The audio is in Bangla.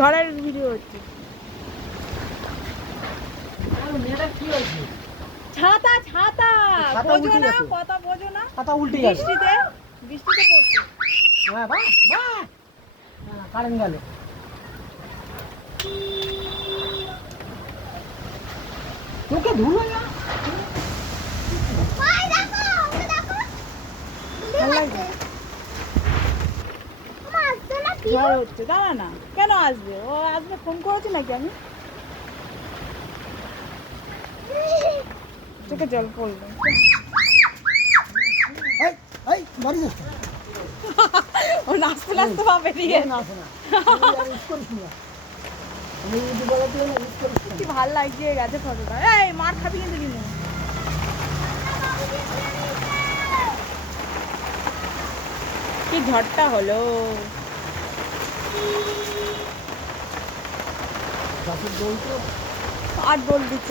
ঝড়ের ভিডিও হচ্ছে। ছাতা ছাতা বোঝো না, কথা বোঝো না। ছাতা উল্টে যাবে। বৃষ্টিতে বৃষ্টিতে পড়ছে। হ্যাঁ বাহ বাহ, কারেন্ট গেল। তোকে ধুলো না, ভালো লাগছে। ঝড় হচ্ছে, দাঁড়া না। কেন আসবে? ও আসবে, ফোন করেছি নাকি আমি? চোখে জল পড়লো। এই এই বাড়ি যাচ্ছে। ও নাচতে নাচতে পাবে দিয়ে। না শোনা, ইউজ করিস না। আমি যদি বলে দিই না ইউজ করিস না। কি ভাল লাগছে গেছে ফটোটা। এই মার খাবি কিন্তু কিন্তু। কি ঝড়টা হলো। গাছের দোল তো আর দোল দিচ্ছে।